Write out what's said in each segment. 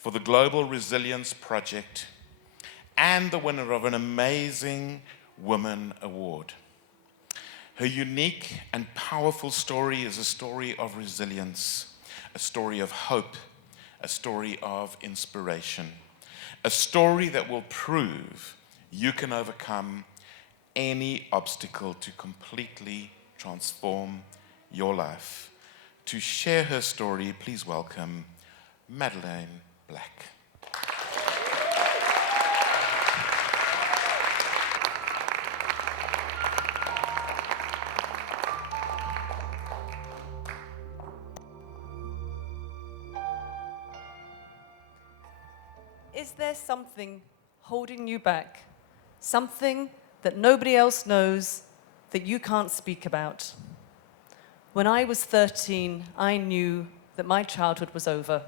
for the Global Resilience Project and the winner of an Amazing Woman Award. Her unique and powerful story is a story of resilience, a story of hope, a story of inspiration, a story that will prove you can overcome any obstacle to completely transform your life. To share her story, please welcome Madeleine Black. Is there something holding you back? Something that nobody else knows that you can't speak about? When I was 13, I knew that my childhood was over.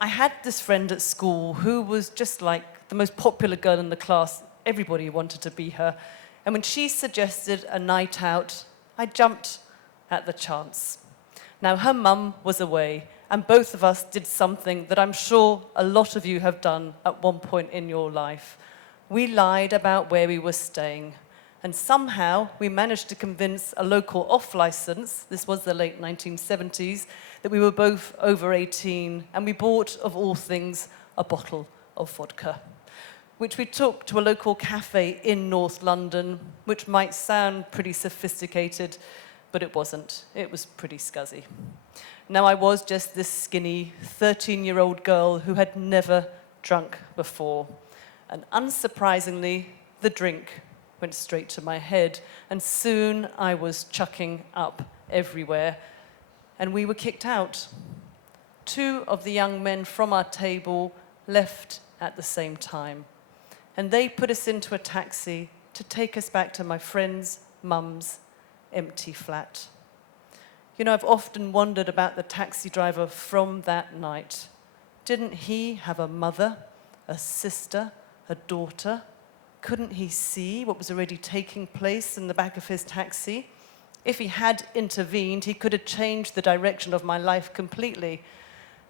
I had this friend at school who was just like the most popular girl in the class. Everybody wanted to be her. And when she suggested a night out, I jumped at the chance. Now, her mum was away, and both of us did something that I'm sure a lot of you have done at one point in your life. We lied about where we were staying, and somehow we managed to convince a local off-license, this was the late 1970s, that we were both over 18, and we bought, of all things, a bottle of vodka, which we took to a local cafe in North London, which might sound pretty sophisticated, but it wasn't. It was pretty scuzzy. Now, I was just this skinny 13-year-old girl who had never drunk before. And unsurprisingly, the drink went straight to my head. And soon I was chucking up everywhere. And we were kicked out. 2 of the young men from our table left at the same time. And they put us into a taxi to take us back to my friend's mum's empty flat. You know, I've often wondered about the taxi driver from that night. Didn't he have a mother, a sister, a daughter? Couldn't he see what was already taking place in the back of his taxi? If he had intervened, he could have changed the direction of my life completely.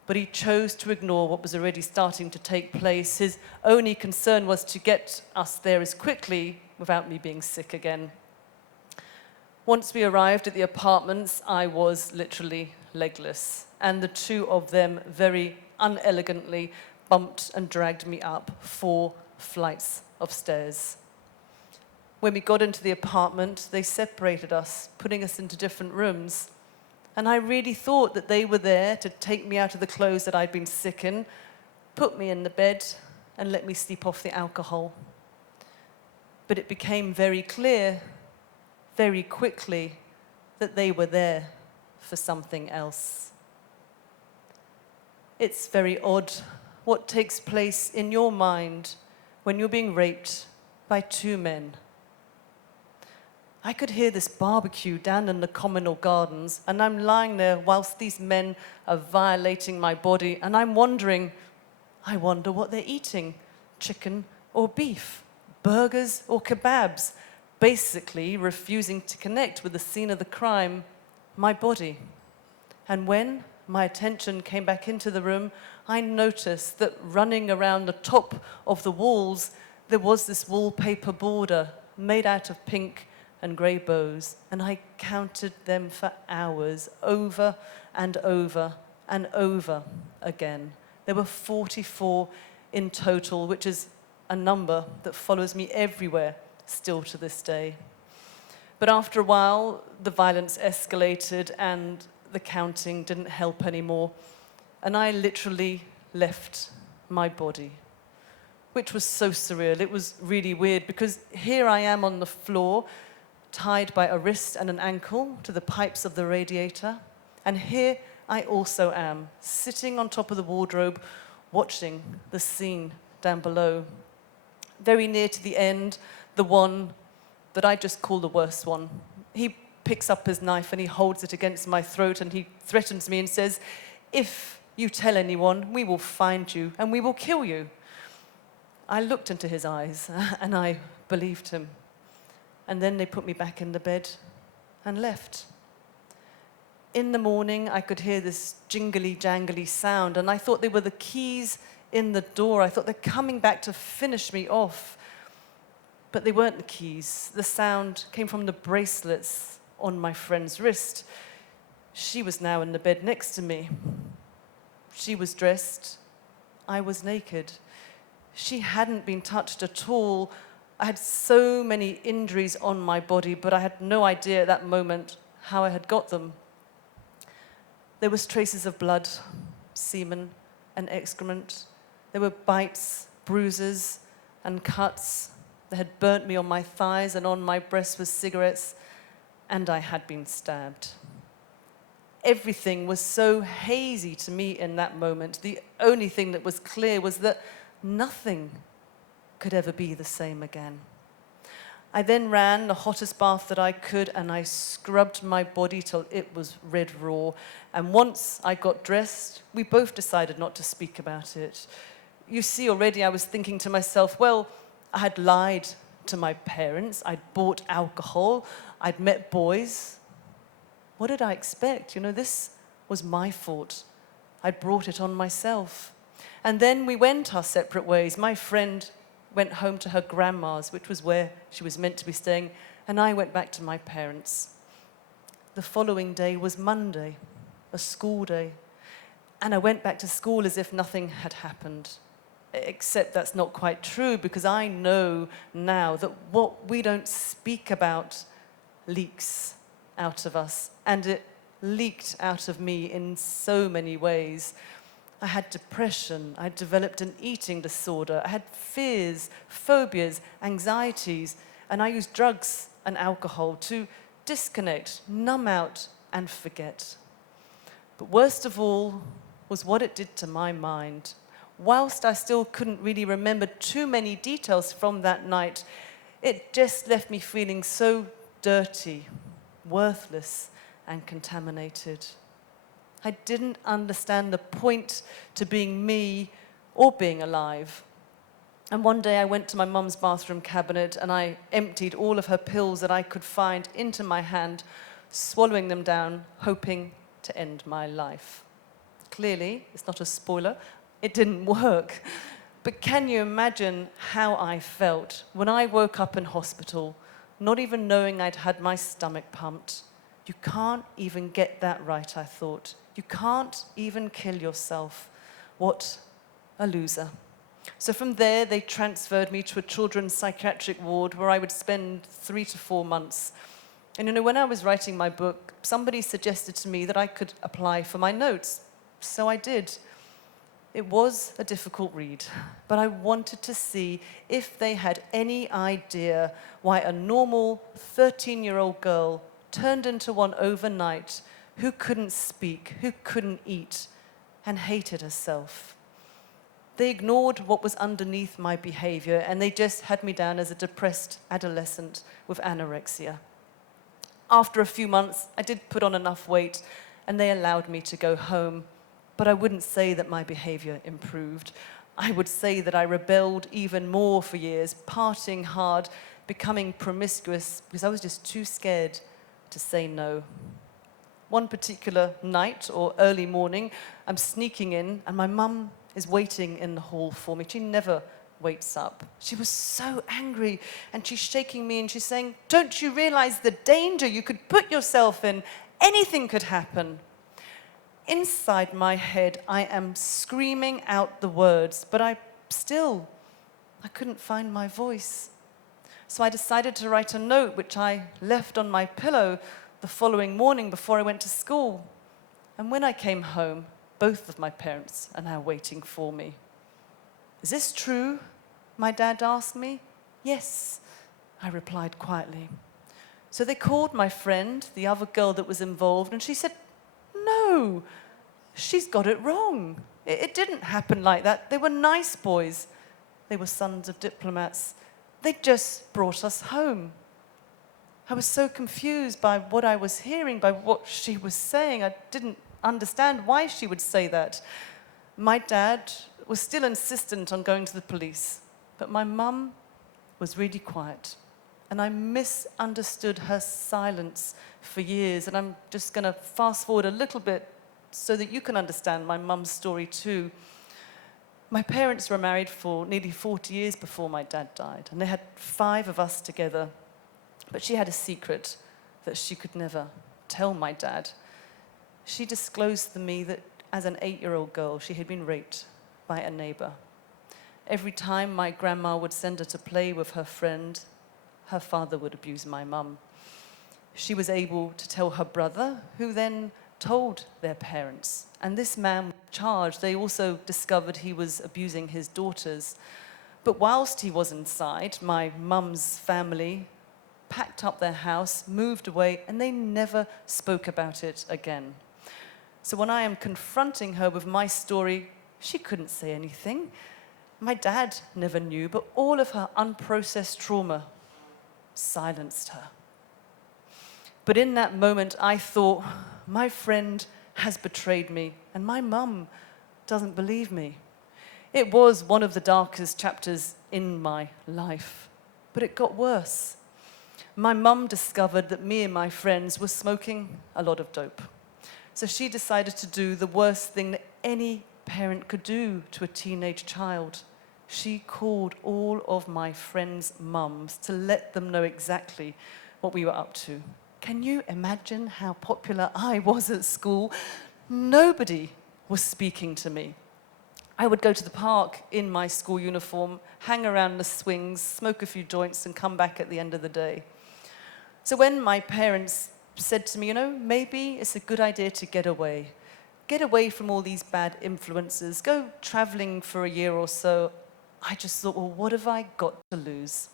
But he chose to ignore what was already starting to take place. His only concern was to get us there as quickly without me being sick again. Once we arrived at the apartments, I was literally legless, and the 2 of them very unelegantly bumped and dragged me up 4 flights of stairs. When we got into the apartment, they separated us, putting us into different rooms, and I really thought that they were there to take me out of the clothes that I'd been sick in, put me in the bed, and let me sleep off the alcohol. But it became very clear very quickly that they were there for something else. It's very odd what takes place in your mind when you're being raped by 2 men. I could hear this barbecue down in the communal gardens, and I'm lying there whilst these men are violating my body, and I'm wondering, I wonder what they're eating, chicken or beef, burgers or kebabs, basically refusing to connect with the scene of the crime, my body. And when my attention came back into the room, I noticed that running around the top of the walls, there was this wallpaper border made out of pink and grey bows, and I counted them for hours, over and over and over again. There were 44 in total, which is a number that follows me everywhere still to this day. But after a while, the violence escalated and the counting didn't help anymore. And I literally left my body, which was so surreal. It was really weird because here I am on the floor, tied by a wrist and an ankle to the pipes of the radiator. And here I also am, sitting on top of the wardrobe, watching the scene down below. Very near to the end, the one that I just call the worst one. He picks up his knife and he holds it against my throat and he threatens me and says, "If you tell anyone, we will find you and we will kill you." I looked into his eyes and I believed him. And then they put me back in the bed and left. In the morning, I could hear this jingly, jangly sound, and I thought they were the keys in the door. I thought they're coming back to finish me off. But they weren't the keys. The sound came from the bracelets on my friend's wrist. She was now in the bed next to me. She was dressed. I was naked. She hadn't been touched at all. I had so many injuries on my body, but I had no idea at that moment how I had got them. There was traces of blood, semen, and excrement. There were bites, bruises, and cuts. They had burnt me on my thighs, and on my breast was cigarettes, and I had been stabbed. Everything was so hazy to me in that moment. The only thing that was clear was that nothing could ever be the same again. I then ran the hottest bath that I could, and I scrubbed my body till it was red raw. And once I got dressed, we both decided not to speak about it. You see, already I was thinking to myself, well, I had lied to my parents, I'd bought alcohol, I'd met boys. What did I expect? This was my fault. I'd brought it on myself. And then we went our separate ways. My friend went home to her grandma's, which was where she was meant to be staying, and I went back to my parents. The following day was Monday, a school day, and I went back to school as if nothing had happened. Except that's not quite true, because I know now that what we don't speak about leaks out of us, and it leaked out of me in so many ways. I had depression, I developed an eating disorder, I had fears, phobias, anxieties, and I used drugs and alcohol to disconnect, numb out, and forget. But worst of all was what it did to my mind. Whilst I still couldn't really remember too many details from that night, it just left me feeling so dirty, worthless, and contaminated. I didn't understand the point to being me or being alive. And one day I went to my mum's bathroom cabinet and I emptied all of her pills that I could find into my hand, swallowing them down, hoping to end my life. Clearly, it's not a spoiler, it didn't work. But can you imagine how I felt when I woke up in hospital, not even knowing I'd had my stomach pumped? You can't even get that right, I thought. You can't even kill yourself. What a loser. So from there, they transferred me to a children's psychiatric ward where I would spend 3 to 4 months. And when I was writing my book, somebody suggested to me that I could apply for my notes. So I did. It was a difficult read, but I wanted to see if they had any idea why a normal 13-year-old girl turned into one overnight who couldn't speak, who couldn't eat, and hated herself. They ignored what was underneath my behavior, and they just had me down as a depressed adolescent with anorexia. After a few months, I did put on enough weight, and they allowed me to go home. But I wouldn't say that my behavior improved. I would say that I rebelled even more for years, partying hard, becoming promiscuous, because I was just too scared to say no. One particular night or early morning, I'm sneaking in, and my mum is waiting in the hall for me. She never waits up. She was so angry, and she's shaking me, and she's saying, "Don't you realize the danger you could put yourself in? Anything could happen." Inside my head, I am screaming out the words, but I couldn't find my voice. So I decided to write a note, which I left on my pillow the following morning before I went to school. And when I came home, both of my parents are now waiting for me. "Is this true?" my dad asked me. "Yes," I replied quietly. So they called my friend, the other girl that was involved, and she said, "No, she's got it wrong. It didn't happen like that. They were nice boys. They were sons of diplomats. They just brought us home." I was so confused by what I was hearing, by what she was saying. I didn't understand why she would say that. My dad was still insistent on going to the police, but my mum was really quiet. And I misunderstood her silence for years. And I'm just going to fast forward a little bit so that you can understand my mum's story too. My parents were married for nearly 40 years before my dad died, and they had 5 of us together. But she had a secret that she could never tell my dad. She disclosed to me that as an 8-year-old girl, she had been raped by a neighbor. Every time my grandma would send her to play with her friend, her father would abuse my mum. She was able to tell her brother, who then told their parents. And this man was charged. They also discovered he was abusing his daughters. But whilst he was inside, my mum's family packed up their house, moved away, and they never spoke about it again. So when I am confronting her with my story, she couldn't say anything. My dad never knew, but all of her unprocessed trauma silenced her. But in that moment, I thought, my friend has betrayed me, and my mum doesn't believe me. It was one of the darkest chapters in my life, but it got worse. My mum discovered that me and my friends were smoking a lot of dope. So she decided to do the worst thing that any parent could do to a teenage child. She called all of my friends' mums to let them know exactly what we were up to. Can you imagine how popular I was at school? Nobody was speaking to me. I would go to the park in my school uniform, hang around the swings, smoke a few joints, and come back at the end of the day. So when my parents said to me, maybe it's a good idea to get away from all these bad influences, go traveling for a year or so, I just thought, well, what have I got to lose?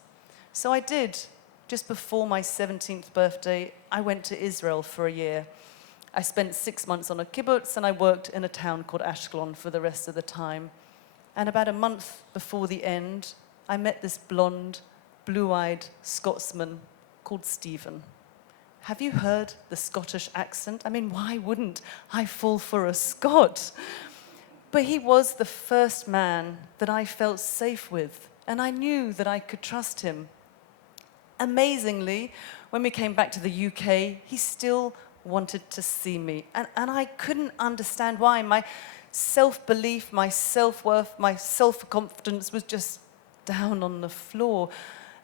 So I did. Just before my 17th birthday, I went to Israel for a year. I spent 6 months on a kibbutz, and I worked in a town called Ashkelon for the rest of the time. And about a month before the end, I met this blonde, blue-eyed Scotsman called Stephen. Have you heard the Scottish accent? I mean, why wouldn't I fall for a Scot? But he was the first man that I felt safe with, and I knew that I could trust him. Amazingly, when we came back to the UK, he still wanted to see me. And I couldn't understand why. My self-belief, my self-worth, my self-confidence was just down on the floor.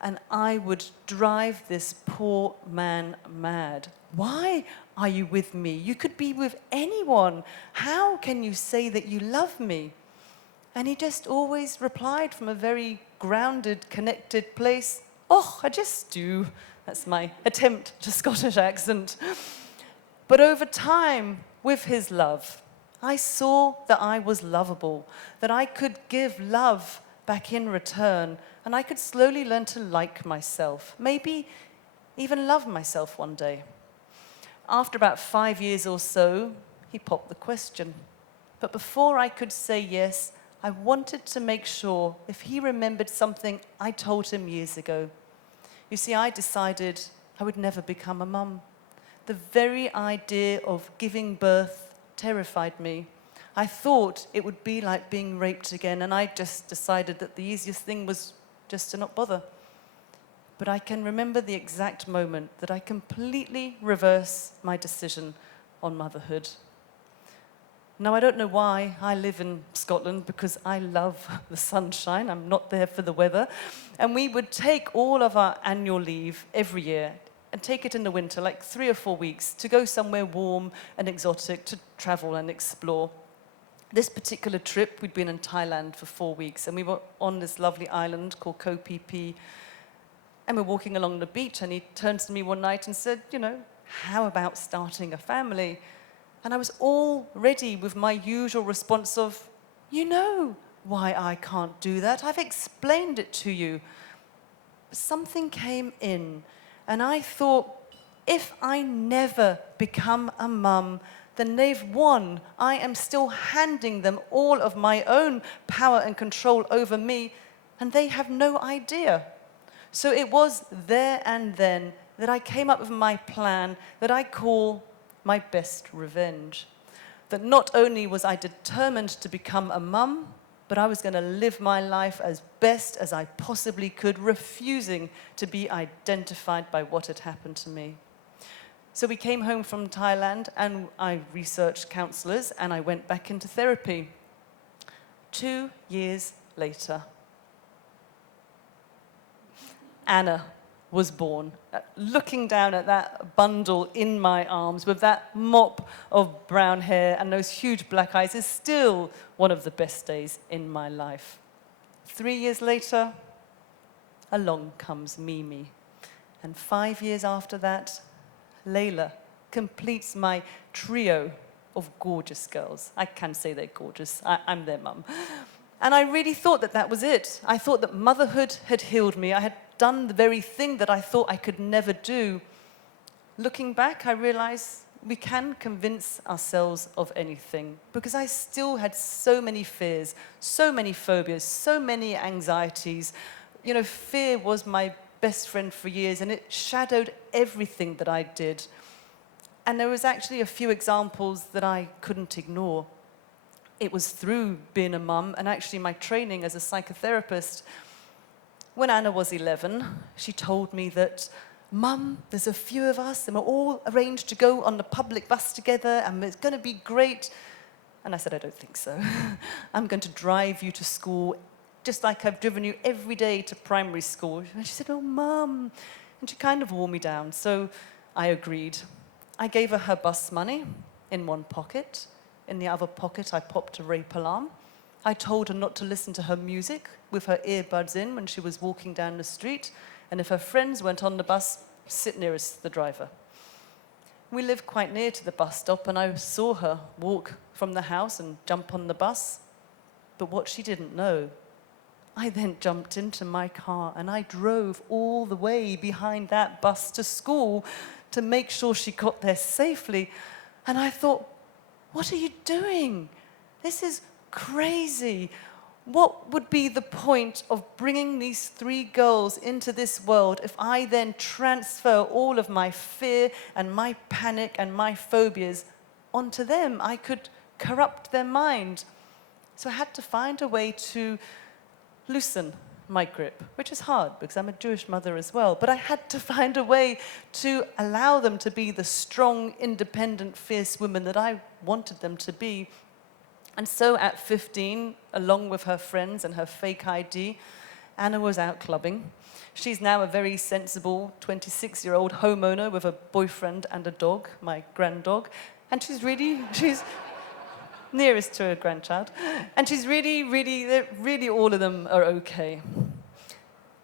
And I would drive this poor man mad. Why are you with me? You could be with anyone. How can you say that you love me? And he just always replied from a very grounded, connected place, oh, I just do. That's my attempt at a Scottish accent. But over time, with his love, I saw that I was lovable, that I could give love back in return, and I could slowly learn to like myself, maybe even love myself one day. After about 5 years or so, he popped the question. But before I could say yes, I wanted to make sure if he remembered something I told him years ago. You see, I decided I would never become a mum. The very idea of giving birth terrified me. I thought it would be like being raped again, and I just decided that the easiest thing was just to not bother. But I can remember the exact moment that I completely reversed my decision on motherhood. Now, I don't know why I live in Scotland, because I love the sunshine. I'm not there for the weather. And we would take all of our annual leave every year and take it in the winter, like 3 or 4 weeks, to go somewhere warm and exotic, to travel and explore. This particular trip, we'd been in Thailand for 4 weeks, and we were on this lovely island called Koh Phi Phi. And we're walking along the beach, and he turns to me one night and said, how about starting a family? And I was all ready with my usual response of, you know why I can't do that. I've explained it to you. But something came in, and I thought, if I never become a mum, then they've won. I am still handing them all of my own power and control over me, and they have no idea. So it was there and then that I came up with my plan that I call my best revenge. That not only was I determined to become a mum, but I was going to live my life as best as I possibly could, refusing to be identified by what had happened to me. So we came home from Thailand, and I researched counselors, and I went back into therapy. 2 years later, Anna was born, looking down at that bundle in my arms with that mop of brown hair and those huge black eyes is still one of the best days in my life. 3 years later, along comes Mimi. And 5 years after that, Layla completes my trio of gorgeous girls. I can say they're gorgeous. I'm their mum. And I really thought that that was it. I thought that motherhood had healed me. I had done the very thing that I thought I could never do. Looking back, I realized we can convince ourselves of anything, because I still had so many fears, so many phobias, so many anxieties. You know, fear was my best friend for years, and it shadowed everything that I did. And there was actually a few examples that I couldn't ignore. It was through being a mum and actually my training as a psychotherapist. When Anna was 11, she told me that, "Mum, there's a few of us and we're all arranged to go on the public bus together and it's going to be great." And I said, "I don't think so. I'm going to drive you to school just like I've driven you every day to primary school." And she said, "Oh, Mum." And she kind of wore me down. So I agreed. I gave her her bus money in one pocket. In the other pocket, I popped a rape alarm. I told her not to listen to her music with her earbuds in when she was walking down the street. And if her friends went on the bus, sit nearest the driver. We lived quite near to the bus stop, and I saw her walk from the house and jump on the bus. But what she didn't know, I then jumped into my car and I drove all the way behind that bus to school to make sure she got there safely. And I thought, what are you doing? This is crazy. What would be the point of bringing these 3 girls into this world if I then transfer all of my fear and my panic and my phobias onto them? I could corrupt their mind. So I had to find a way to loosen my grip, which is hard because I'm a Jewish mother as well. But I had to find a way to allow them to be the strong, independent, fierce women that I wanted them to be. And so at 15, along with her friends and her fake ID, Anna was out clubbing. She's now a very sensible 26-year-old homeowner with a boyfriend and a dog, my granddog. And she's nearest to a grandchild. And she's really all of them are okay.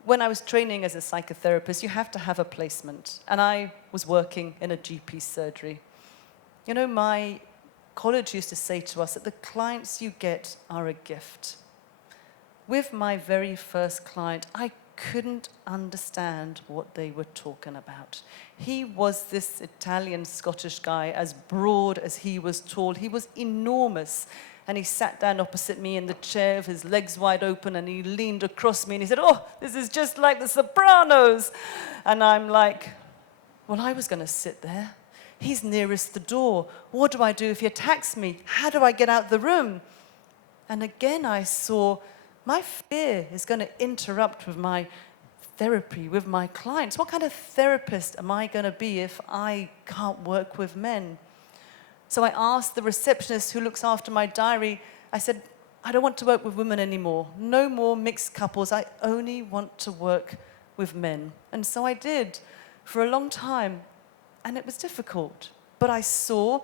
When I was training as a psychotherapist, you have to have a placement. And I was working in a GP surgery. You know, my college used to say to us that the clients you get are a gift. With my very first client, I couldn't understand what they were talking about. He was this Italian-Scottish guy, as broad as he was tall. He was enormous. And he sat down opposite me in the chair with his legs wide open, and he leaned across me and he said, "Oh, this is just like The Sopranos." And I'm like, well, I was going to sit there. He's nearest the door. What do I do if he attacks me? How do I get out the room? And again, I saw my fear is going to interrupt with my therapy, with my clients. What kind of therapist am I going to be if I can't work with men? So I asked the receptionist who looks after my diary, I said, "I don't want to work with women anymore. No more mixed couples. I only want to work with men." And so I did for a long time. And it was difficult. But I saw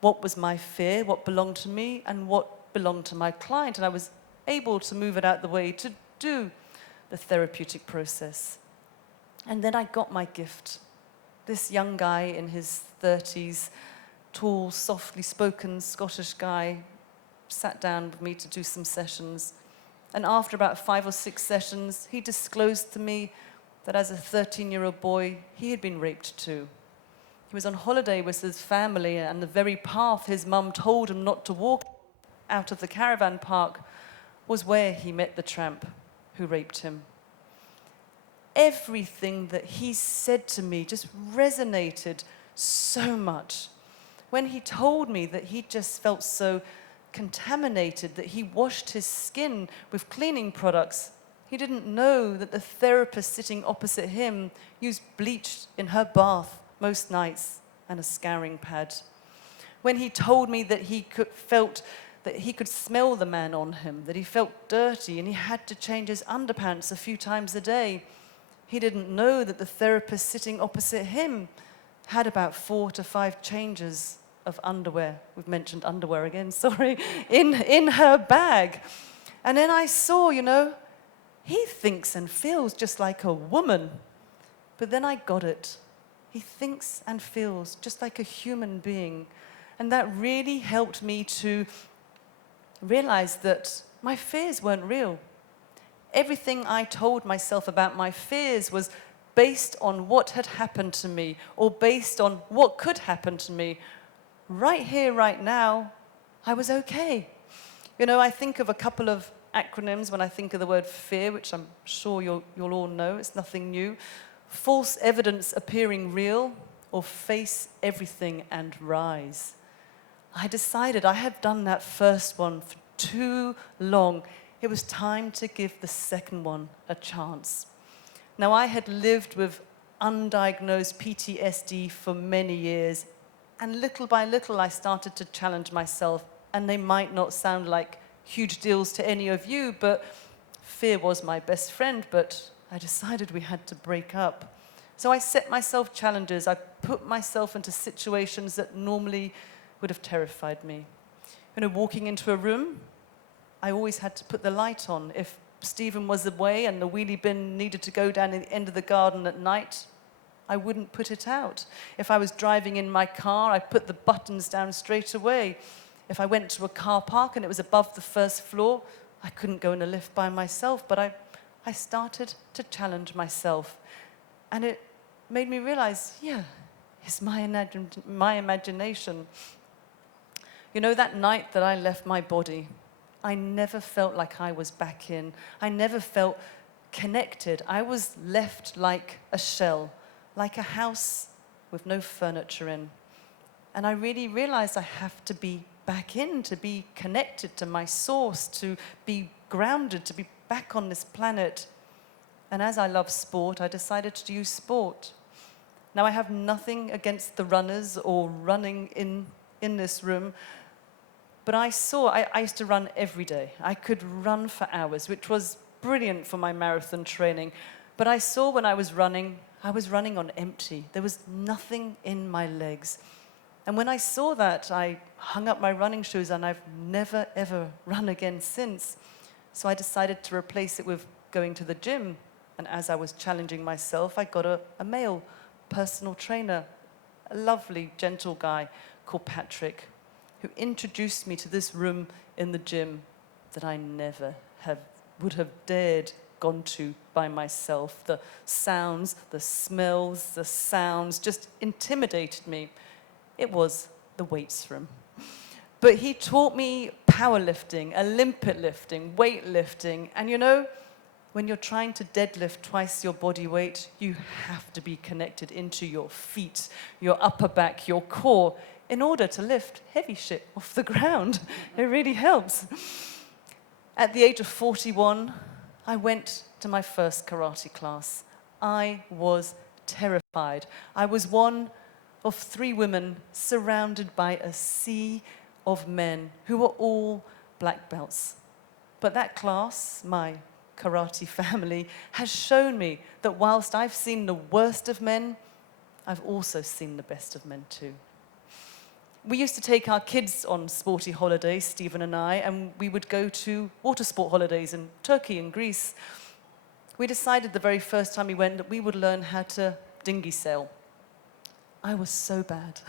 what was my fear, what belonged to me, and what belonged to my client. And I was able to move it out the way to do the therapeutic process. And then I got my gift. This young guy in his 30s, tall, softly spoken Scottish guy, sat down with me to do some sessions. And after about 5 or 6 sessions, he disclosed to me that as a 13-year-old boy, he had been raped too. He was on holiday with his family, and the very path his mum told him not to walk out of the caravan park was where he met the tramp who raped him. Everything that he said to me just resonated so much. When he told me that he just felt so contaminated, that he washed his skin with cleaning products. He didn't know that the therapist sitting opposite him used bleach in her bath most nights and a scouring pad. When he told me that he could smell the man on him, that he felt dirty and he had to change his underpants a few times a day, he didn't know that the therapist sitting opposite him had about 4 to 5 changes of underwear. We've mentioned underwear again, sorry, in her bag. And then I saw, he thinks and feels just like a woman. But then I got it. He thinks and feels just like a human being. And that really helped me to realize that my fears weren't real. Everything I told myself about my fears was based on what had happened to me or based on what could happen to me. Right here, right now, I was okay. I think of a couple of acronyms when I think of the word fear, which I'm sure you'll all know. It's nothing new. False evidence appearing real, or face everything and rise. I decided I had done that first one for too long. It was time to give the second one a chance. Now, I had lived with undiagnosed PTSD for many years, and little by little I started to challenge myself, and they might not sound like huge deals to any of you, but fear was my best friend, but I decided we had to break up. So I set myself challenges. I put myself into situations that normally would have terrified me. Walking into a room, I always had to put the light on. If Stephen was away and the wheelie bin needed to go down at the end of the garden at night, I wouldn't put it out. If I was driving in my car, I put the buttons down straight away. If I went to a car park and it was above the first floor, I couldn't go in a lift by myself, but I started to challenge myself. And it made me realize, it's my imagination. That night that I left my body, I never felt like I was back in. I never felt connected. I was left like a shell, like a house with no furniture in. And I really realized I have to be back in, to be connected to my source, to be grounded, to be back on this planet. And as I love sport, I decided to use sport. Now, I have nothing against the runners or running in this room, but I used to run every day. I could run for hours, which was brilliant for my marathon training. But I saw when I was running on empty. There was nothing in my legs. And when I saw that, I hung up my running shoes, and I've never, ever run again since. So I decided to replace it with going to the gym. And as I was challenging myself, I got a male personal trainer, a lovely, gentle guy called Patrick, who introduced me to this room in the gym that I never would have dared gone to by myself. The sounds, the smells, the sounds just intimidated me. It was the weights room. But he taught me powerlifting, Olympic lifting, weightlifting, and when you're trying to deadlift twice your body weight, you have to be connected into your feet, your upper back, your core, in order to lift heavy shit off the ground. It really helps. At the age of 41, I went to my first karate class. I was terrified. I was one of 3 women surrounded by a sea of men who were all black belts. But that class, my karate family, has shown me that whilst I've seen the worst of men, I've also seen the best of men too. We used to take our kids on sporty holidays, Stephen and I, and we would go to water sport holidays in Turkey and Greece. We decided the very first time we went that we would learn how to dinghy sail. I was so bad.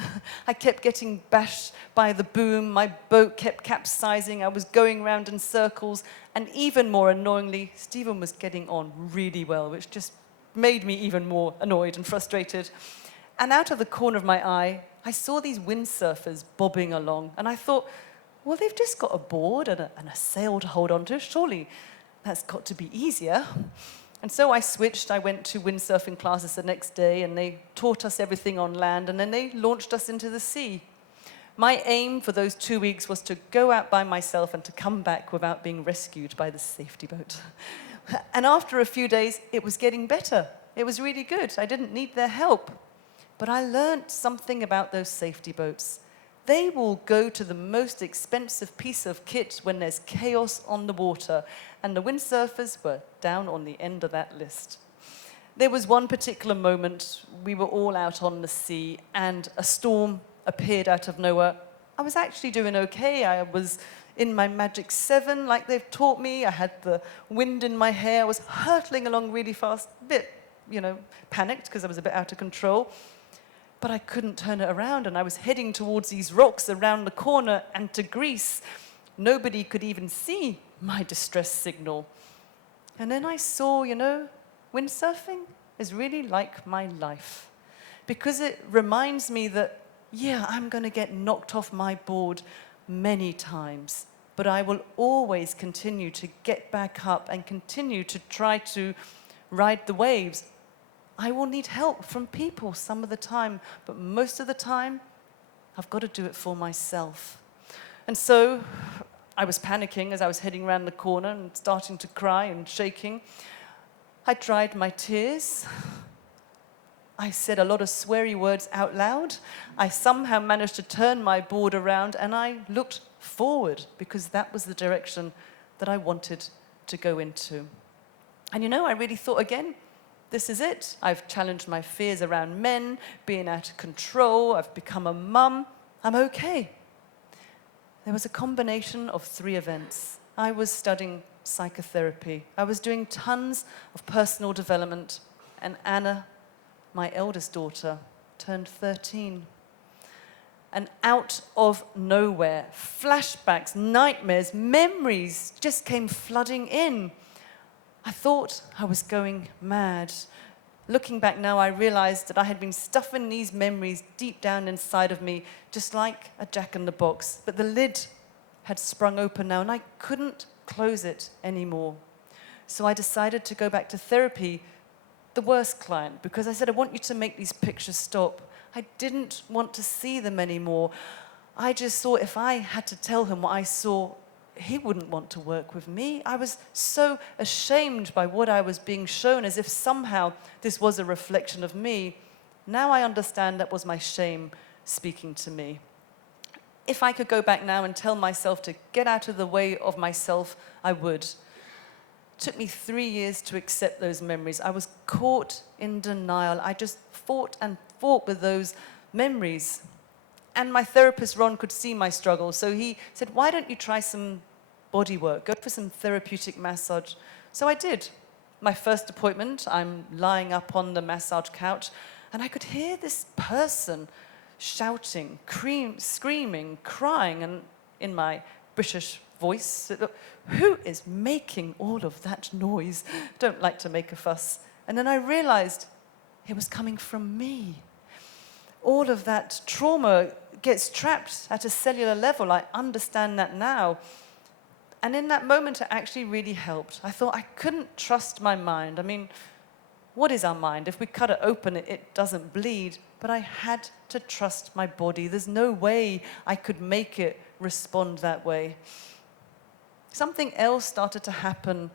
I kept getting bashed by the boom, my boat kept capsizing, I was going round in circles, and even more annoyingly, Stephen was getting on really well, which just made me even more annoyed and frustrated. And out of the corner of my eye, I saw these windsurfers bobbing along, and I thought, well, they've just got a board and a sail to hold on to. Surely that's got to be easier. And so I switched. I went to windsurfing classes the next day, and they taught us everything on land, and then they launched us into the sea. My aim for those 2 weeks was to go out by myself and to come back without being rescued by the safety boat. And after a few days, it was getting better. It was really good. I didn't need their help. But I learned something about those safety boats. They will go to the most expensive piece of kit when there's chaos on the water, and the windsurfers were down on the end of that list. There was one particular moment, we were all out on the sea, and a storm appeared out of nowhere. I was actually doing okay. I was in my magic 7, like they've taught me. I had the wind in my hair. I was hurtling along really fast, a bit, panicked because I was a bit out of control. But I couldn't turn it around, and I was heading towards these rocks around the corner and to Greece. Nobody could even see my distress signal. And then I saw, windsurfing is really like my life, because it reminds me that, yeah, I'm going to get knocked off my board many times, but I will always continue to get back up and continue to try to ride the waves. I will need help from people some of the time, but most of the time, I've got to do it for myself. And so I was panicking as I was heading around the corner and starting to cry and shaking. I dried my tears. I said a lot of sweary words out loud. I somehow managed to turn my board around, and I looked forward because that was the direction that I wanted to go into. And I really thought again, this is it. I've challenged my fears around men, being out of control. I've become a mum. I'm okay. There was a combination of 3 events. I was studying psychotherapy. I was doing tons of personal development, and Anna, my eldest daughter, turned 13. And out of nowhere, flashbacks, nightmares, memories just came flooding in. I thought I was going mad. Looking back now, I realized that I had been stuffing these memories deep down inside of me, just like a jack-in-the-box. But the lid had sprung open now, and I couldn't close it anymore. So I decided to go back to therapy, the worst client, because I said, I want you to make these pictures stop. I didn't want to see them anymore. I just thought if I had to tell him what I saw, he wouldn't want to work with me. I was so ashamed by what I was being shown, as if somehow this was a reflection of me. Now I understand that was my shame speaking to me. If I could go back now and tell myself to get out of the way of myself, I would. It took me 3 years to accept those memories. I was caught in denial. I just fought and fought with those memories. And my therapist, Ron, could see my struggle. So he said, why don't you try some body work? Go for some therapeutic massage. So I did. My first appointment, I'm lying up on the massage couch, and I could hear this person shouting, screaming, crying, and in my British voice, who is making all of that noise? Don't like to make a fuss. And then I realized it was coming from me. All of that trauma gets trapped at a cellular level. I understand that now. And in that moment, it actually really helped. I thought I couldn't trust my mind. I mean, what is our mind? If we cut it open, it doesn't bleed. But I had to trust my body. There's no way I could make it respond that way. Something else started to happen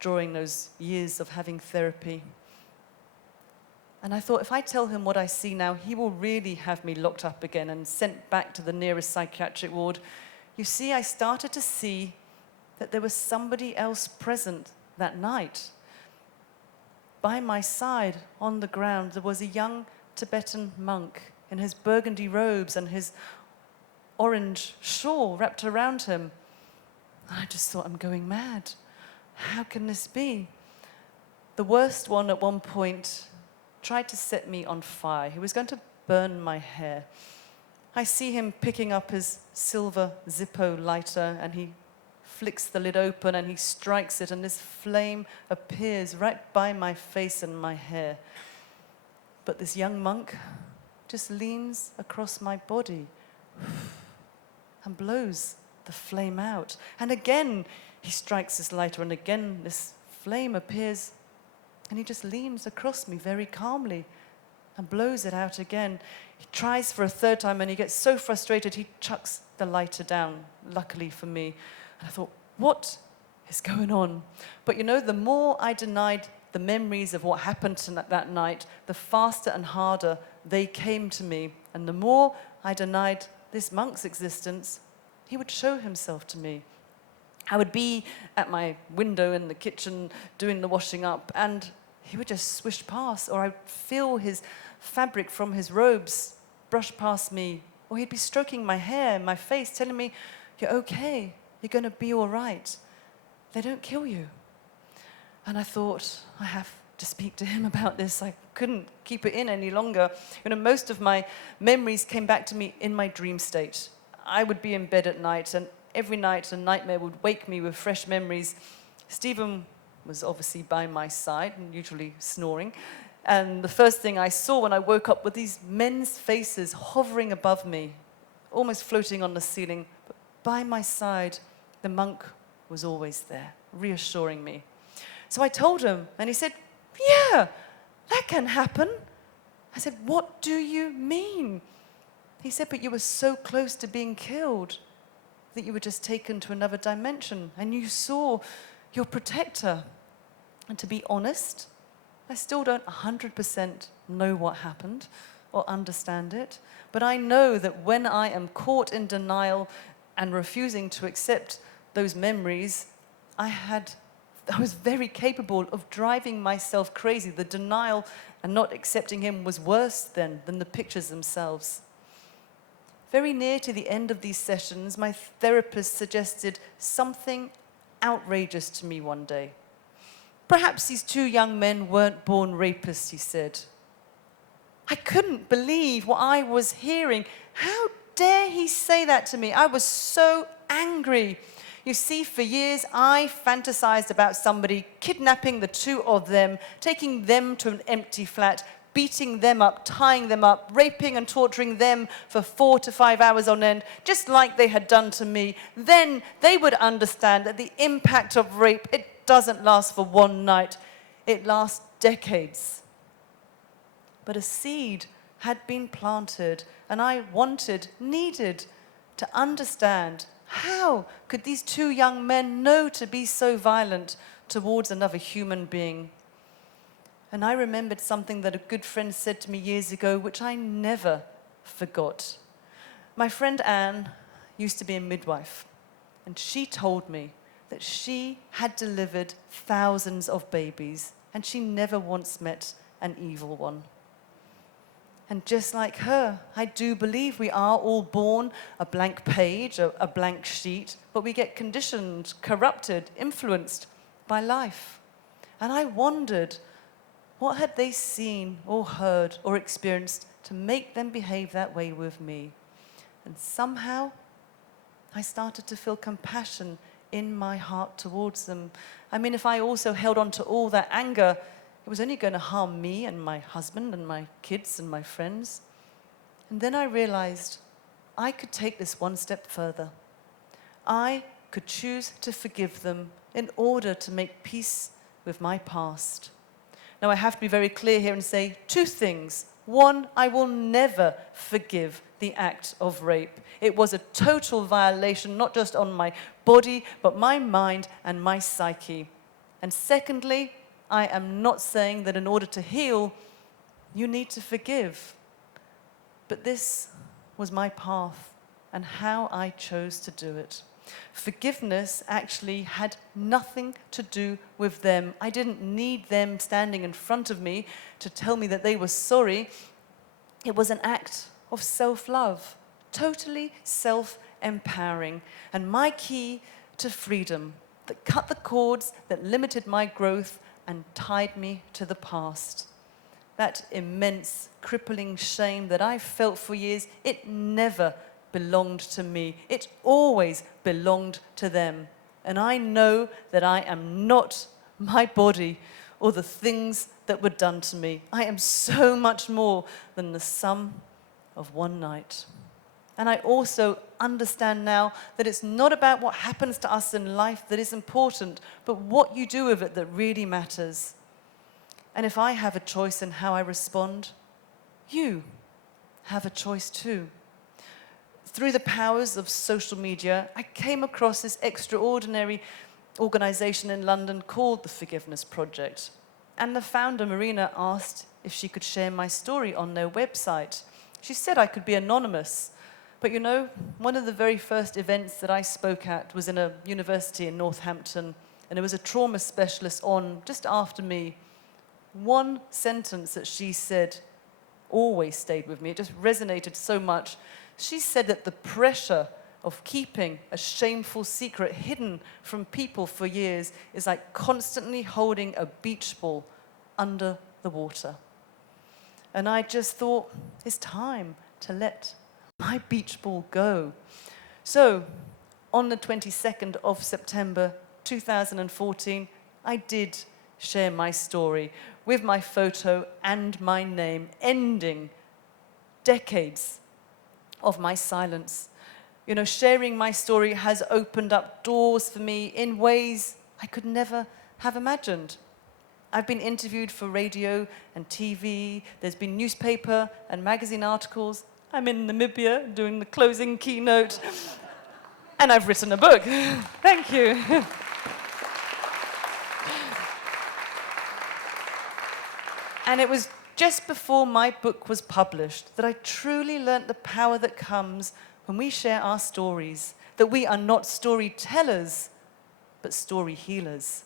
during those years of having therapy. And I thought, if I tell him what I see now, he will really have me locked up again and sent back to the nearest psychiatric ward. You see, I started to see that there was somebody else present that night. By my side, on the ground, there was a young Tibetan monk in his burgundy robes and his orange shawl wrapped around him. And I just thought, I'm going mad. How can this be? The worst one at one point tried to set me on fire. He was going to burn my hair. I see him picking up his silver Zippo lighter, and he flicks the lid open and he strikes it, and this flame appears right by my face and my hair. But this young monk just leans across my body and blows the flame out. And again, he strikes his lighter, and again, this flame appears, and he just leans across me very calmly and blows it out again. He tries for a third time and he gets so frustrated he chucks the lighter down, luckily for me. And I thought, what is going on? But you know, the more I denied the memories of what happened that night, the faster and harder they came to me. And the more I denied this monk's existence, he would show himself to me. I would be at my window in the kitchen doing the washing up, and he would just swish past, or I'd feel his fabric from his robes brush past me, or he'd be stroking my hair, my face, telling me, you're okay, you're going to be all right. They don't kill you. And I thought, I have to speak to him about this. I couldn't keep it in any longer. You know, most of my memories came back to me in my dream state. I would be in bed at night, and every night a nightmare would wake me with fresh memories. Stephen was obviously by my side, and usually snoring. And the first thing I saw when I woke up were these men's faces hovering above me, almost floating on the ceiling. But by my side, the monk was always there, reassuring me. So I told him, and he said, yeah, that can happen. I said, what do you mean? He said, but you were so close to being killed that you were just taken to another dimension, and you saw your protector. And to be honest, I still don't 100% know what happened or understand it, but I know that when I am caught in denial and refusing to accept those memories, I was very capable of driving myself crazy. The denial and not accepting him was worse than the pictures themselves. Very near to the end of these sessions, my therapist suggested something outrageous to me one day. Perhaps these two young men weren't born rapists, he said. I couldn't believe what I was hearing. How dare he say that to me? I was so angry. You see, for years, I fantasized about somebody kidnapping the two of them, taking them to an empty flat, beating them up, tying them up, raping and torturing them for 4 to 5 hours on end, just like they had done to me. Then they would understand that the impact of rape, it doesn't last for one night. It lasts decades. But a seed had been planted, and I needed to understand, how could these two young men know to be so violent towards another human being? And I remembered something that a good friend said to me years ago, which I never forgot. My friend Anne used to be a midwife, and she told me that she had delivered thousands of babies, and she never once met an evil one. And just like her, I do believe we are all born a blank page, a blank sheet, but we get conditioned, corrupted, influenced by life. And I wondered, what had they seen or heard or experienced to make them behave that way with me? And somehow, I started to feel compassion in my heart towards them. I mean, if I also held on to all that anger, it was only going to harm me and my husband and my kids and my friends. And then I realized I could take this one step further. I could choose to forgive them in order to make peace with my past. Now, I have to be very clear here and say 2 things. One, I will never forgive the act of rape. It was a total violation, not just on my body, but my mind and my psyche. And secondly, I am not saying that in order to heal, you need to forgive. But this was my path and how I chose to do it. Forgiveness actually had nothing to do with them. I didn't need them standing in front of me to tell me that they were sorry. It was an act of self-love, totally self-empowering, and my key to freedom that cut the cords that limited my growth and tied me to the past. That immense, crippling shame that I felt for years, it never belonged to me. It always belonged to them. And I know that I am not my body or the things that were done to me. I am so much more than the sum of one night. And I also understand now that it's not about what happens to us in life that is important, but what you do with it that really matters. And if I have a choice in how I respond, you have a choice too. Through the powers of social media, I came across this extraordinary organization in London called the Forgiveness Project. And the founder, Marina, asked if she could share my story on their website. She said I could be anonymous. But you know, one of the very first events that I spoke at was in a university in Northampton, and there was a trauma specialist on just after me. One sentence that she said always stayed with me. It just resonated so much. She said that the pressure of keeping a shameful secret hidden from people for years is like constantly holding a beach ball under the water. And I just thought, it's time to let my beach ball go. So, on the 22nd of September 2014, I did share my story with my photo and my name, ending decades of my silence. You know, sharing my story has opened up doors for me in ways I could never have imagined. I've been interviewed for radio and TV. There's been newspaper and magazine articles. I'm in Namibia doing the closing keynote. And I've written a book. Thank you. And it was just before my book was published that I truly learnt the power that comes when we share our stories, that we are not storytellers, but story healers.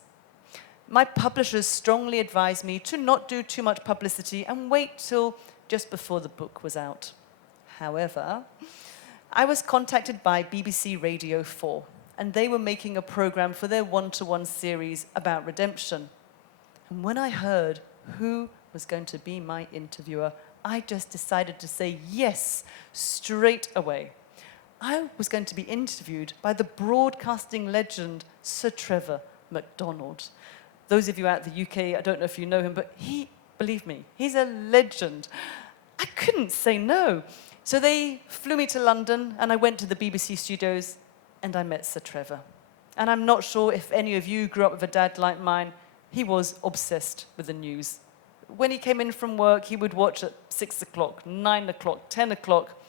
My publishers strongly advised me to not do too much publicity and wait till just before the book was out. However, I was contacted by BBC Radio 4, and they were making a program for their one-to-one series about redemption. And when I heard who was going to be my interviewer, I just decided to say yes straight away. I was going to be interviewed by the broadcasting legend Sir Trevor MacDonald. Those of you out in the UK, I don't know if you know him, but believe me, he's a legend. I couldn't say no. So they flew me to London, and I went to the BBC studios, and I met Sir Trevor. And I'm not sure if any of you grew up with a dad like mine. He was obsessed with the news. When he came in from work, he would watch at 6 o'clock, 9 o'clock, 10 o'clock.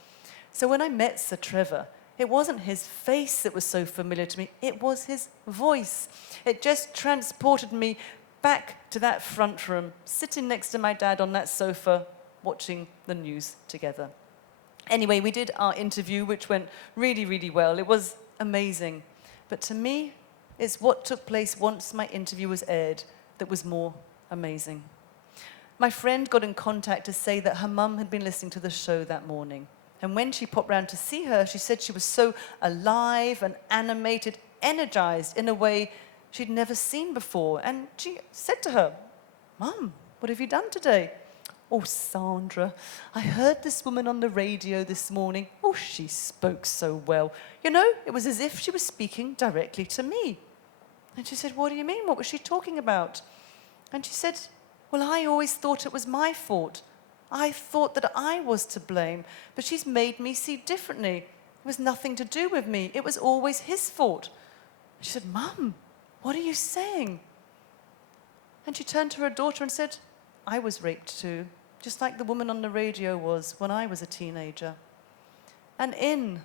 So when I met Sir Trevor, it wasn't his face that was so familiar to me, it was his voice. It just transported me back to that front room, sitting next to my dad on that sofa, watching the news together. Anyway, we did our interview, which went really, really well. It was amazing. But to me, it's what took place once my interview was aired that was more amazing. My friend got in contact to say that her mum had been listening to the show that morning. And when she popped round to see her, she said she was so alive and animated, energized in a way she'd never seen before. And she said to her, "Mum, what have you done today?" "Oh, Sandra, I heard this woman on the radio this morning. Oh, she spoke so well. You know, it was as if she was speaking directly to me." And she said, "What do you mean? What was she talking about?" And she said, "Well, I always thought it was my fault. I thought that I was to blame, but she's made me see differently. It was nothing to do with me. It was always his fault." She said, "Mum, what are you saying?" And she turned to her daughter and said, "I was raped too, just like the woman on the radio was when I was a teenager." And in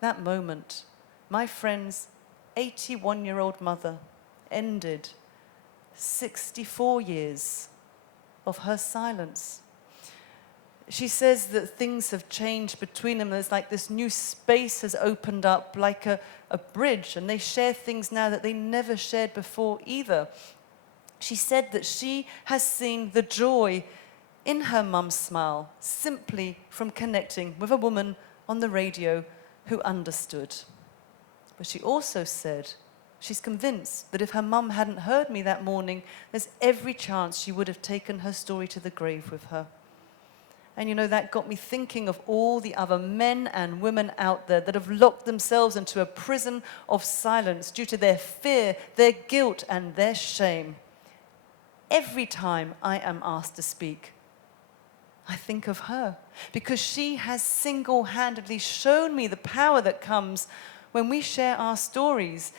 that moment, my friend's 81-year-old mother ended 64 years of her silence. She says that things have changed between them. There's like this new space has opened up like a bridge, and they share things now that they never shared before either. She said that she has seen the joy in her mum's smile simply from connecting with a woman on the radio who understood. But she also said she's convinced that if her mum hadn't heard me that morning, there's every chance she would have taken her story to the grave with her. And you know, that got me thinking of all the other men and women out there that have locked themselves into a prison of silence due to their fear, their guilt, and their shame. Every time I am asked to speak, I think of her, because she has single-handedly shown me the power that comes when we share our stories.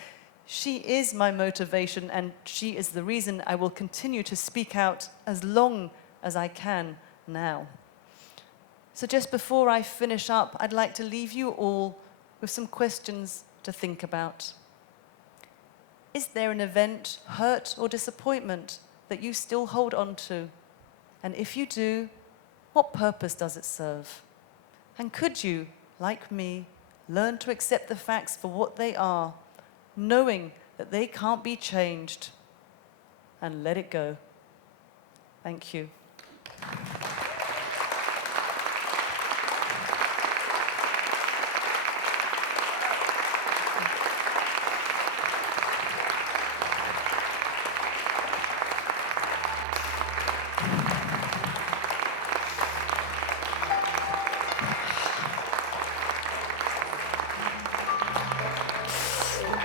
She is my motivation, and she is the reason I will continue to speak out as long as I can now. So just before I finish up, I'd like to leave you all with some questions to think about. Is there an event, hurt, or disappointment that you still hold on to? And if you do, what purpose does it serve? And could you, like me, learn to accept the facts for what they are, knowing that they can't be changed, and let it go? Thank you.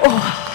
Oh.